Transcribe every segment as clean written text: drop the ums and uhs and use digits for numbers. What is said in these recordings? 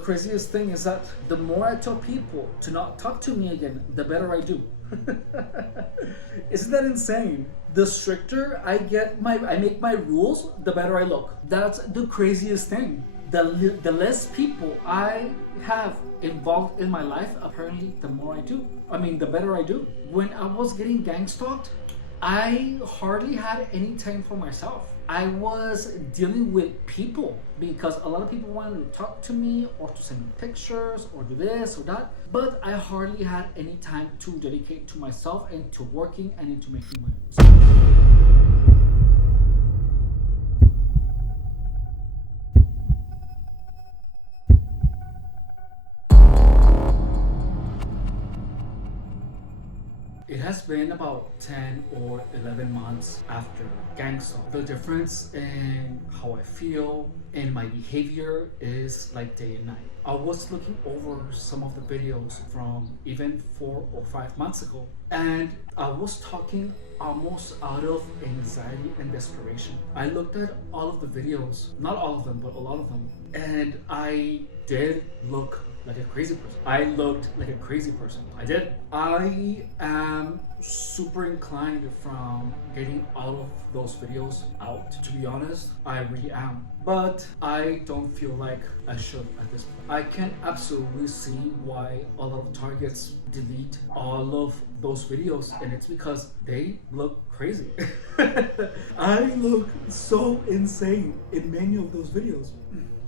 The craziest thing is that the more I tell people to not talk to me again, the better I do. Isn't that insane? The stricter I make my rules, the better I look. That's the craziest thing. The less people I have involved in my life, apparently, the more I do. I mean, the better I do. When I was getting gang stalked, I hardly had any time for myself. I was dealing with people because a lot of people wanted to talk to me or to send me pictures or do this or that. But I hardly had any time to dedicate to myself and to working and into making money. It has been about 10 or 11 months after gang stalk. The difference in how I feel and my behavior is like day and night. I was looking over some of the videos from even 4 or 5 months ago, and I was talking almost out of anxiety and desperation. I looked at all of the videos, not all of them, but a lot of them, and I did look like a crazy person. I looked like a crazy person. I did. I am super inclined from getting all of those videos out. To be honest, I really am. But I don't feel like I should at this point. I can absolutely see why a lot of targets delete all of those videos, and it's because they look crazy. I look so insane in many of those videos.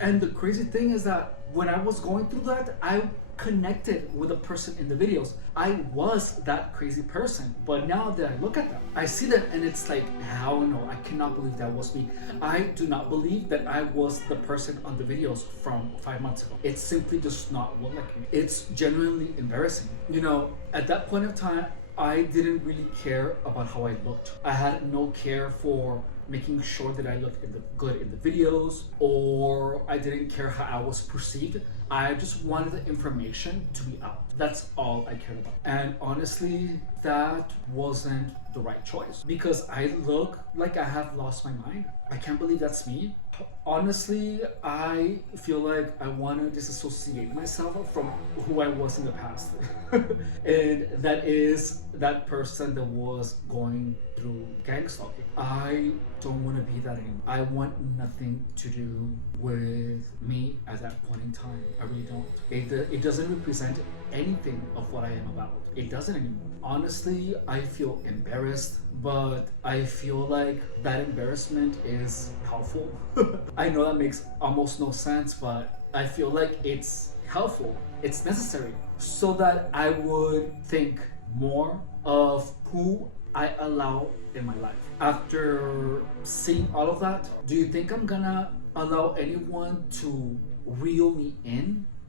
And the crazy thing is that when I was going through that, I connected with the person in the videos. I was that crazy person, but now that I look at them, I see them and it's like, hell no, I cannot believe that was me. I do not believe that I was the person on the videos from 5 months ago. It simply does not look like me. It's genuinely embarrassing. You know, at that point of time, I didn't really care about how I looked. I had no care for making sure that I looked good in the videos, or I didn't care how I was perceived. I just wanted the information to be out. That's all I cared about. And honestly, that wasn't the right choice because I look like I have lost my mind. I can't believe that's me. Honestly, I feel like I want to disassociate myself from who I was in the past. And that is that person that was going through gang stalking. I don't want to be that anymore. I want nothing to do with me at that point in time. I really don't. It doesn't represent anything of what I am about. It doesn't anymore. Honestly, I feel embarrassed, but I feel like that embarrassment is helpful. I know that makes almost no sense, but I feel like it's helpful. It's necessary so that I would think more of who I allow in my life. After seeing all of that, do you think I'm gonna allow anyone to reel me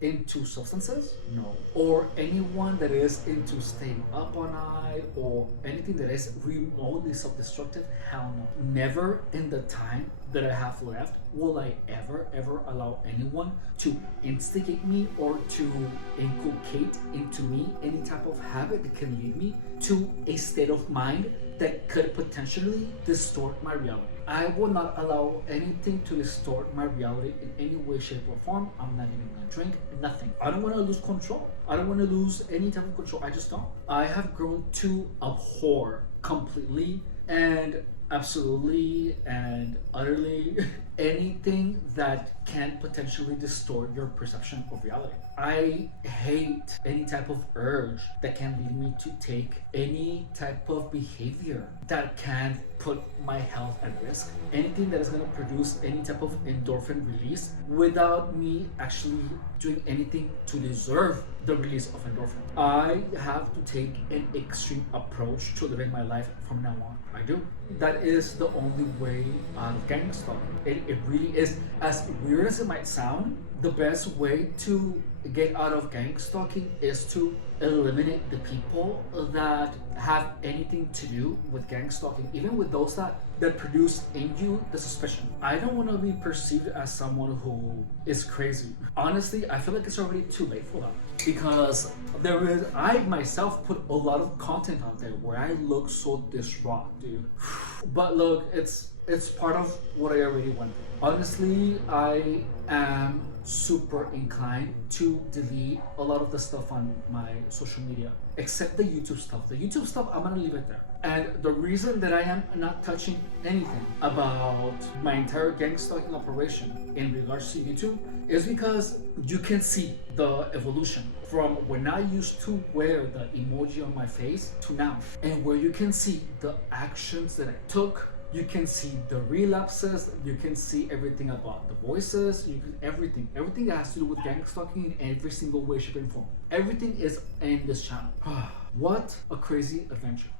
into substances? No. Or anyone that is into staying up all night or anything that is remotely self-destructive? Hell no. Never in the time that I have left will I ever allow anyone to instigate me or to inculcate into me any type of habit that can lead me to a state of mind that could potentially distort my reality. I will not allow anything to distort my reality in any way, shape, or form. I'm not even gonna drink, nothing. I don't want to lose control. I don't want to lose any type of control. I just don't. I have grown to abhor completely and absolutely and utterly anything that can potentially distort your perception of reality. I hate any type of urge that can lead me to take any type of behavior that can put my health at risk. Anything that is going to produce any type of endorphin release without me actually doing anything to deserve the release of endorphin. I have to take an extreme approach to living my life from now on. I do. That is the only way out of gang stalking. It really is. As weird as it might sound, the best way to get out of gang stalking is to eliminate the people that have anything to do with gang stalking, even with those that produce in you the suspicion. I don't want to be perceived as someone who is crazy. Honestly, I feel like it's already too late for that because I myself put a lot of content out there where I look so distraught, dude. But look, it's It's part of what I already went through. Honestly, I am super inclined to delete a lot of the stuff on my social media, except the YouTube stuff. The YouTube stuff, I'm gonna leave it there. And the reason that I am not touching anything about my entire gang stalking operation in regards to YouTube is because you can see the evolution from when I used to wear the emoji on my face to now, and where you can see the actions that I took. You can see the relapses, you can see everything about the voices, everything that has to do with gang stalking in every single way, shape, and form. Everything is in this channel. What a crazy adventure.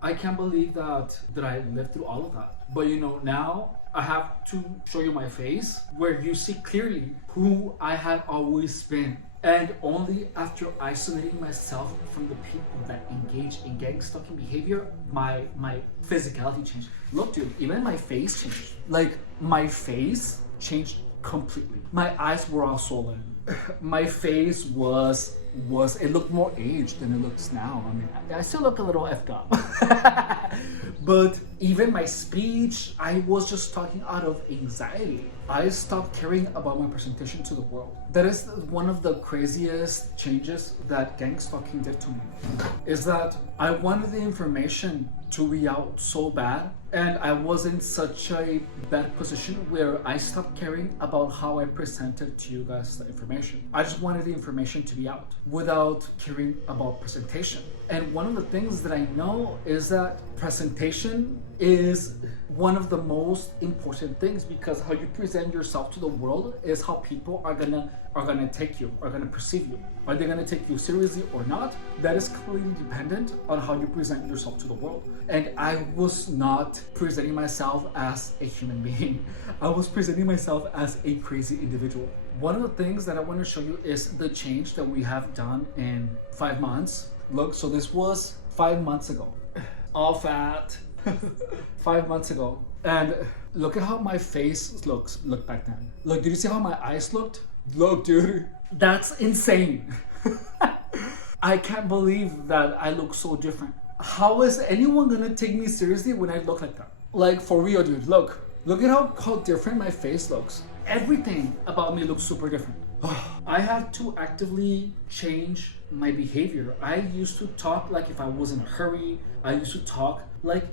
I can't believe that I lived through all of that. But now I have to show you my face where you see clearly who I have always been. And only after isolating myself from the people that engage in gang stalking behavior, my physicality changed. Look, dude, even my face changed. Like, my face changed completely. My eyes were all swollen. My face was it looked more aged than it looks now. I mean, I still look a little effed up. But even my speech, I was just talking out of anxiety. I stopped caring about my presentation to the world. That is one of the craziest changes that gang stalking did to me, is that I wanted the information to be out so bad, and I was in such a bad position where I stopped caring about how I presented to you guys the information. I just wanted the information to be out without caring about presentation. And one of the things that I know is that presentation is one of the most important things, because how you present yourself to the world is how people are gonna take you, are gonna perceive you. Are they gonna take you seriously or not? That is completely dependent on how you present yourself to the world. And I was not presenting myself as a human being. I was presenting myself as a crazy individual. One of the things that I want to show you is the change that we have done in 5 months. Look, so this was 5 months ago. All fat. 5 months ago. And look at how my face looked back then. Look, did you see how my eyes looked? Look, dude. That's insane. I can't believe that I look so different. How is anyone gonna take me seriously when I look like that? Like, for real, dude. Look at how different my face looks. Everything about me looks super different. I have to actively change my behavior. I used to talk like if I was in a hurry. I used to talk like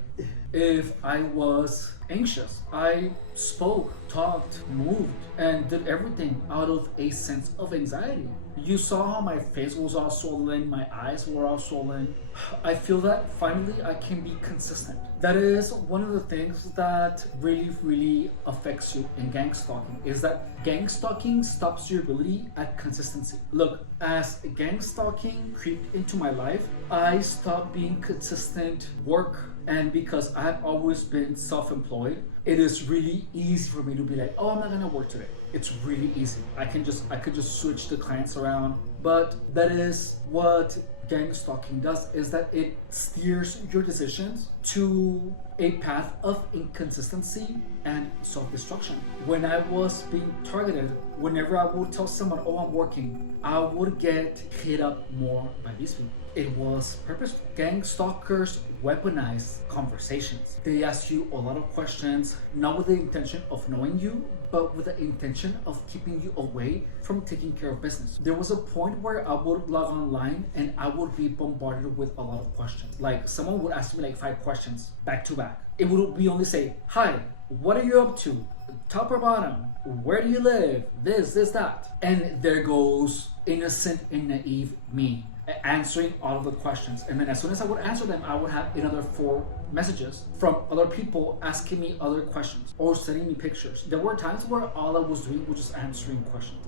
if I was anxious. I spoke, talked, moved, and did everything out of a sense of anxiety. You saw how my face was all swollen, my eyes were all swollen. I feel that finally I can be consistent. That is one of the things that really affects you in gang stalking, is that gang stalking stops your ability at consistency. Look, as gang stalking creeped into my life, I stopped being consistent work. And because I've always been self-employed, it is really easy for me to be like, oh, I'm not gonna work today. It's really easy. I could just switch the clients around. But that is what gang stalking does, is that it steers your decisions to a path of inconsistency and self-destruction. When I was being targeted, whenever I would tell someone, oh, I'm working, I would get hit up more by these people. It was purposeful. Gang stalkers weaponize conversations. They ask you a lot of questions, not with the intention of knowing you, but with the intention of keeping you away from taking care of business. There was a point where I would log online and I would be bombarded with a lot of questions. Like, someone would ask me like 5 questions back to back. It would be only say, hi, what are you up to? Top or bottom? Where do you live? This, that. And there goes innocent and naive me, answering all of the questions. And then as soon as I would answer them, I would have another 4 messages from other people asking me other questions or sending me pictures. There were times where all I was doing was just answering questions.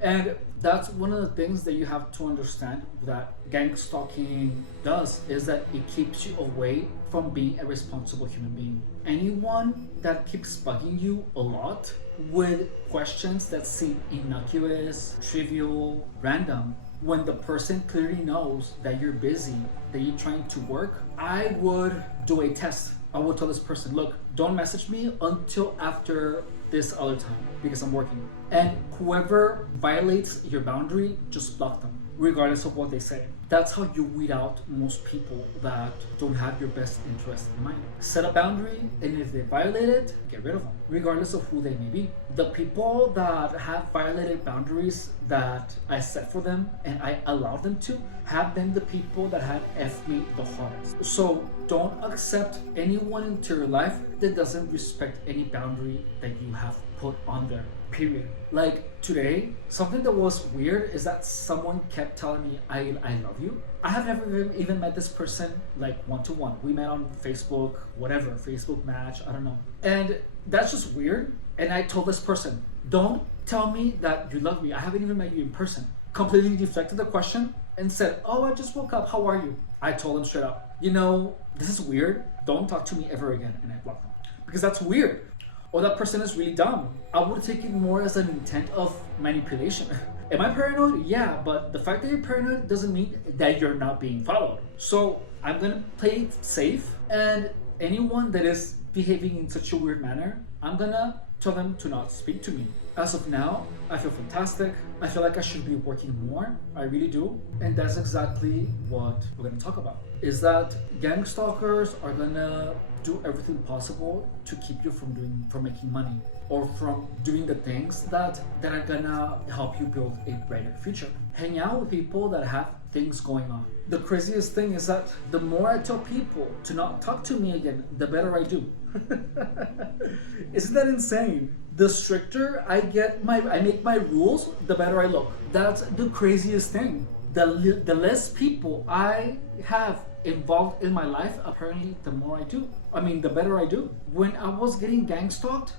And that's one of the things that you have to understand that gang stalking does, is that it keeps you away from being a responsible human being. Anyone that keeps bugging you a lot with questions that seem innocuous, trivial, random, when the person clearly knows that you're busy, that you're trying to work, I would do a test. I would tell this person, look, don't message me until after this other time because I'm working. And whoever violates your boundary, just block them. regardless of what they say. That's how you weed out most people that don't have your best interest in mind. Set a boundary, and if they violate it, get rid of them, regardless of who they may be. The people that have violated boundaries that I set for them and I allow them to have been the people that have F me the hardest. So don't accept anyone into your life that doesn't respect any boundary that you have put on there, period. Like today, something that was weird is that someone kept telling me I love you. I have never even met this person like one-to-one. We met on Facebook, whatever, Facebook match, I don't know. And that's just weird. And I told this person, don't tell me that you love me. I haven't even met you in person. Completely deflected the question and said, oh, I just woke up, how are you? I told him straight up, you know, this is weird. Don't talk to me ever again. And I blocked him because that's weird. Or that person is really dumb. I would take it more as an intent of manipulation. Am I paranoid? Yeah, but the fact that you're paranoid doesn't mean that you're not being followed. So I'm gonna play it safe, and anyone that is behaving in such a weird manner, I'm gonna tell them to not speak to me. As of now, I feel fantastic. I feel like I should be working more. I really do. And that's exactly what we're gonna talk about. Is that gang stalkers are gonna do everything possible to keep you from making money or from doing the things that are gonna help you build a brighter future. Hang out with people that have things going on. The craziest thing is that the more I tell people to not talk to me again, the better I do. Isn't that insane? The stricter I make my rules, the better I look. That's the craziest thing. The less people I have involved in my life, apparently the more I do. I mean, the better I do. When I was getting gang stalked,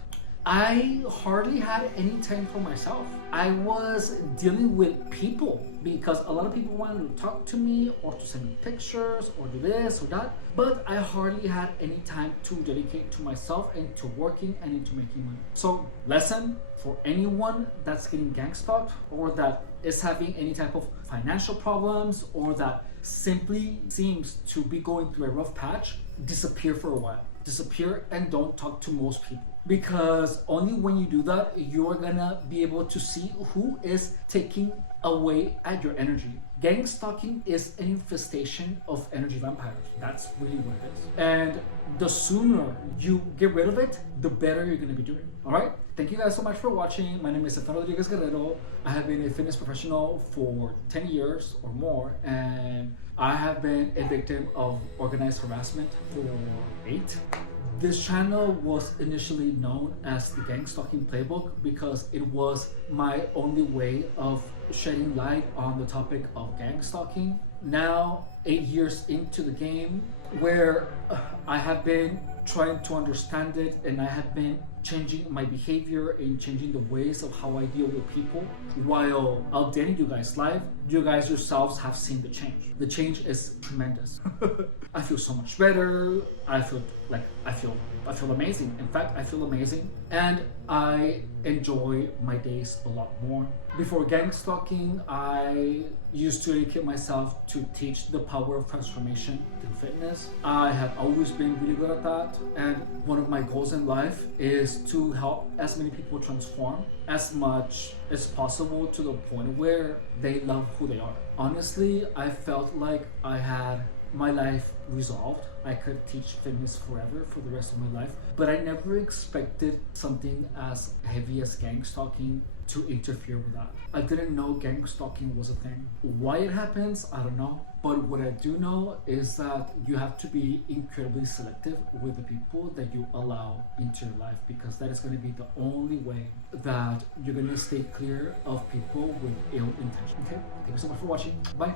I hardly had any time for myself. I was dealing with people because a lot of people wanted to talk to me or to send me pictures or do this or that, but I hardly had any time to dedicate to myself and to working and into making money. So lesson for anyone that's getting gang stalked or that is having any type of financial problems or that simply seems to be going through a rough patch, disappear for a while. Disappear and don't talk to most people. Because only when you do that, you're gonna be able to see who is taking away at your energy. Gang stalking is an infestation of energy vampires. That's really what it is. And the sooner you get rid of it, the better you're gonna be doing. All right? Thank you guys so much for watching. My name is Antonio Rodriguez Guerrero. I have been a fitness professional for 10 years or more, and I have been a victim of organized harassment for 8. This channel was initially known as the Gang Stalking Playbook because it was my only way of shedding light on the topic of gang stalking. Now, 8 years into the game, where I have been trying to understand it and I have been changing my behavior and changing the ways of how I deal with people while updating you guys live, you guys yourselves have seen the change. The change is tremendous. I feel so much better. I feel amazing. In fact, I feel amazing and I enjoy my days a lot more. Before gang stalking, I used to educate myself to teach the power of transformation through fitness. I have always been really good at that, and one of my goals in life is to help as many people transform as much as possible to the point where they love who they are. Honestly, I felt like I had my life resolved. I could teach fitness forever for the rest of my life, but I never expected something as heavy as gang stalking to interfere with that. I didn't know gang stalking was a thing. Why it happens, I don't know. But what I do know is that you have to be incredibly selective with the people that you allow into your life, because that is going to be the only way that you're going to stay clear of people with ill intention. Okay? Thank you so much for watching. Bye.